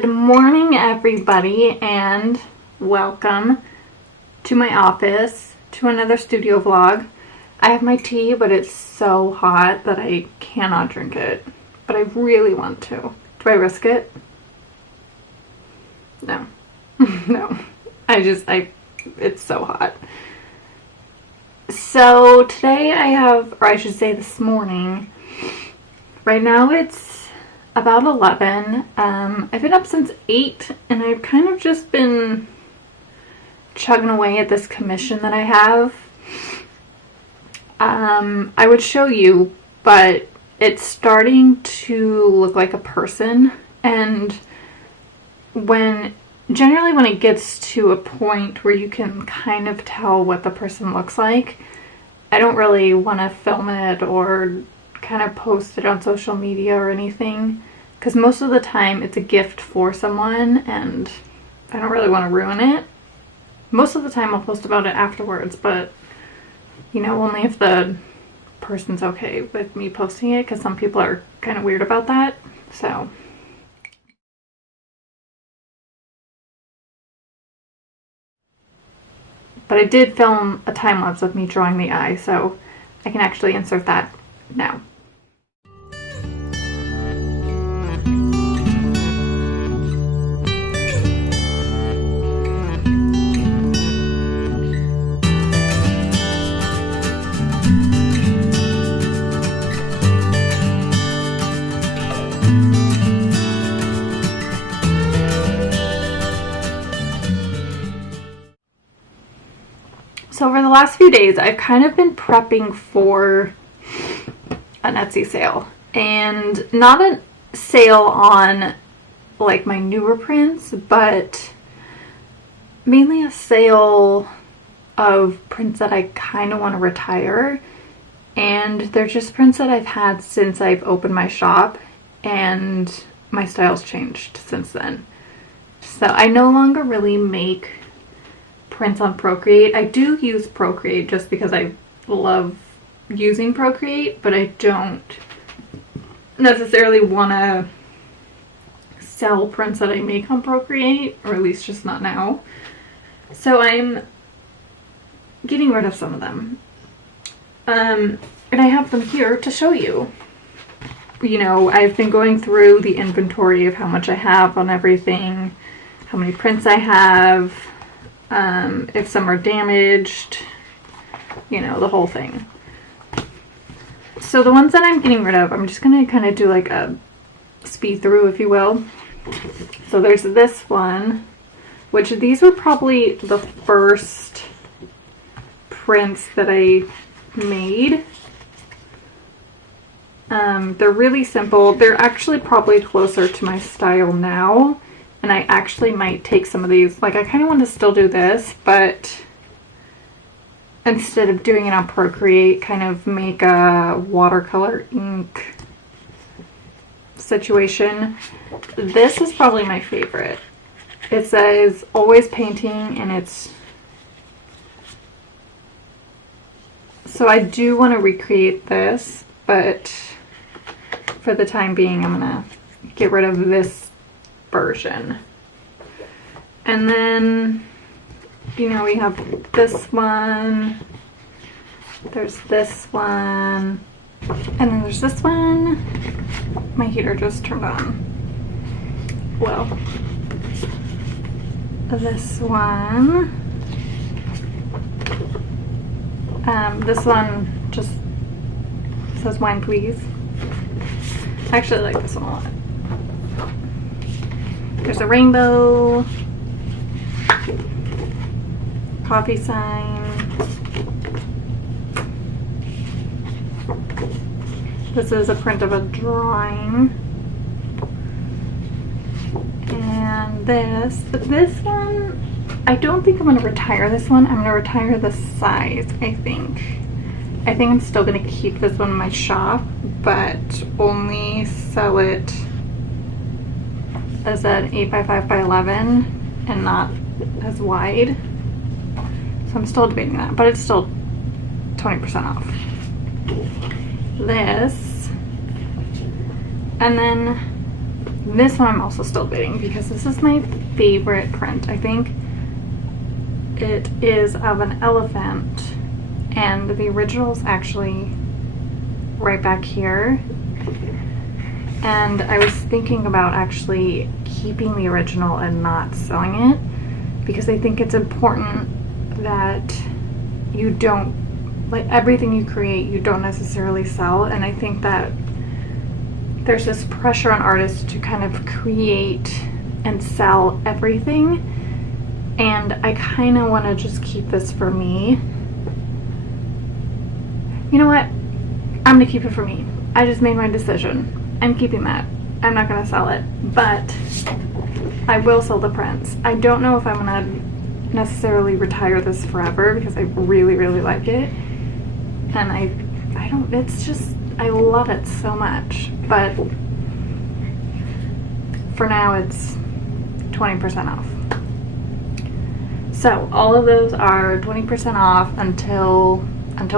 Good morning, everybody, and welcome to my office, to another studio vlog. I have my tea, but it's so hot that I cannot drink it, but I really want to. Do I risk it? No. No. It's so hot. So today I have, or I should say this morning, right now it's about 11. I've been up since 8 and I've kind of just been chugging away at this commission that I have. I would show you, but it's starting to look like a person, and generally when it gets to a point where you can kind of tell what the person looks like, I don't really want to film it or kind of post it on social media or anything, because most of the time it's a gift for someone and I don't really want to ruin it. Most of the time I'll post about it afterwards, but you know, only if the person's okay with me posting it, because some people are kind of weird about that. So but I did film a time lapse of me drawing the eye, so I can actually insert that now. So over the last few days, I've kind of been prepping for an Etsy sale, and not a sale on like my newer prints, but mainly a sale of prints that I kind of want to retire, and they're just prints that I've had since I've opened my shop, and my style's changed since then. So I no longer really make prints on Procreate. I do use Procreate just because I love using Procreate, but I don't necessarily want to sell prints that I make on Procreate, or at least just not now. So I'm getting rid of some of them. And I have them here to show you. You know, I've been going through the inventory of how much I have on everything, how many prints I have, if some are damaged, you know, the whole thing. So the ones that I'm getting rid of, I'm just going to kind of do like a speed through, if you will. So there's this one, which these were probably the first prints that I made. They're really simple. They're actually probably closer to my style now. And I actually might take some of these, like I kind of want to still do this, but instead of doing it on Procreate, kind of make a watercolor ink situation. This is probably my favorite. It says always painting, and it's, so I do want to recreate this, but for the time being I'm gonna get rid of this version. And then, you know, we have this one, there's this one, and then there's this one. My heater just turned on. Well, this one, this one just says wine please. I actually like this one a lot. There's a rainbow, coffee sign. This is a print of a drawing. And this one, I don't think I'm going to retire this one. I'm going to retire the size, I think. I think I'm still going to keep this one in my shop, but only sell it as an 8x5x11 and not as wide. So I'm still debating that, but it's still 20% off. This, and then This one I'm also still bidding because this is my favorite print. I think it is of an elephant, and the original is actually right back here. And I was thinking about actually keeping the original and not selling it, because I think it's important that you don't, like, everything you create, you don't necessarily sell. And I think that there's this pressure on artists to kind of create and sell everything. And I kind of want to just keep this for me. You know what? I'm going to keep it for me. I just made my decision. I'm keeping that. I'm not going to sell it, but I will sell the prints. I don't know if I'm going to necessarily retire this forever because I really, really like it. And I don't, it's just, I love it so much. But for now, it's 20% off. So all of those are 20% off until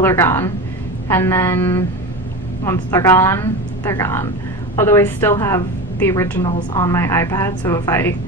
they're gone. And then once they're gone, they're gone. Although I still have the originals on my iPad, so if I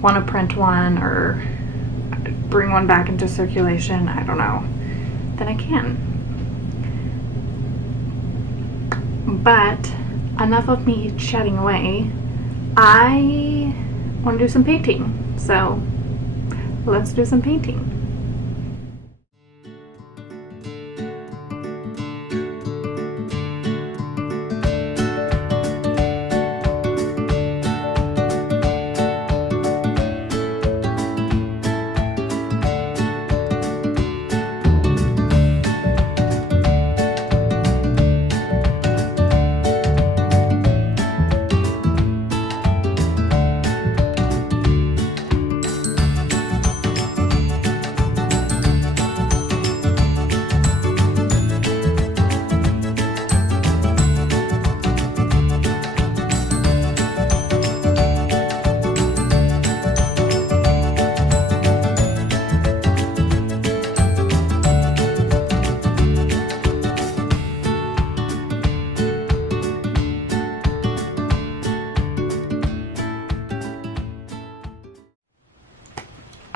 want to print one or bring one back into circulation, I don't know, then I can. But enough of me chatting away. I want to do some painting, so let's do some painting.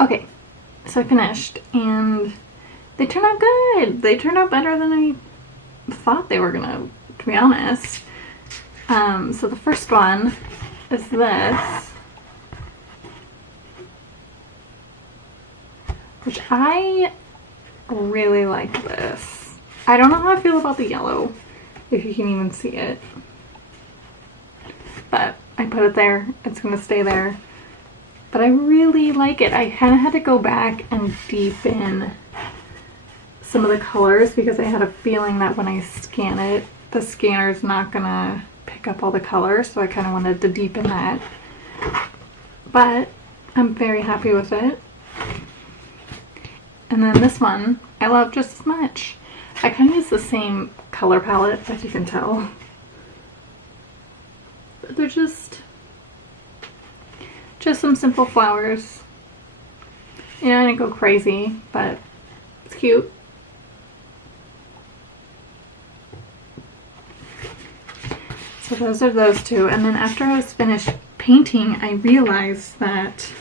Okay, so I finished, and they turned out good. They turned out better than I thought they were gonna, to be honest. So the first one is this, which I really like this. I don't know how I feel about the yellow, if you can even see it, but I put it there. It's gonna stay there. But I really like it. I kind of had to go back and deepen some of the colors because I had a feeling that when I scan it, the scanner's not gonna pick up all the colors, so I kind of wanted to deepen that. But I'm very happy with it. And then this one, I love just as much. I kind of use the same color palette, as you can tell. But they're just some simple flowers. You know, I didn't go crazy, but it's cute. So those are those two. And then after I was finished painting, I realized that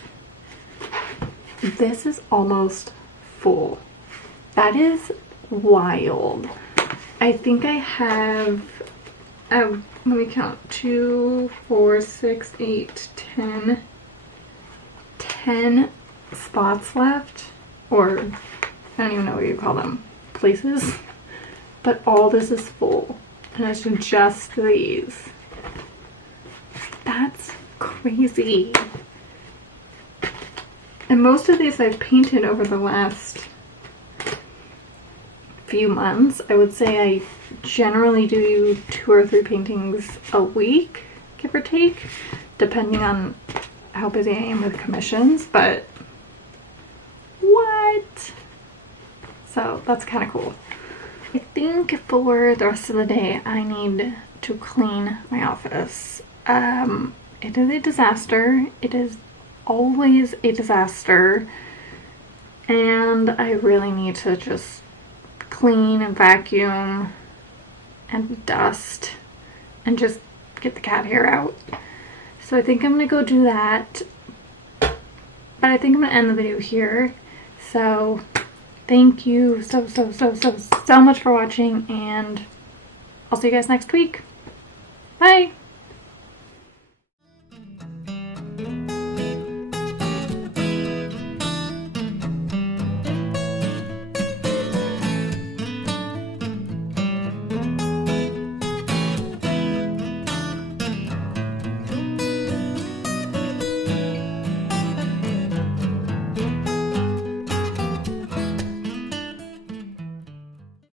this is almost full. That is wild. I think I have, let me count, 2, 4, 6, 8, 10 spots left, or I don't even know what you call them, places, but all this is full, and it's just these. That's crazy. And most of these I've painted over the last few months. I would say I generally do 2 or 3 paintings a week, give or take, depending on how busy I am with commissions, but what? So that's kind of cool. I think for the rest of the day I need to clean my office. It is a disaster. It is always a disaster, and I really need to just clean and vacuum and dust and just get the cat hair out. So I think I'm gonna go do that. But I think I'm gonna end the video here. So thank you so much for watching, and I'll see you guys next week. Bye!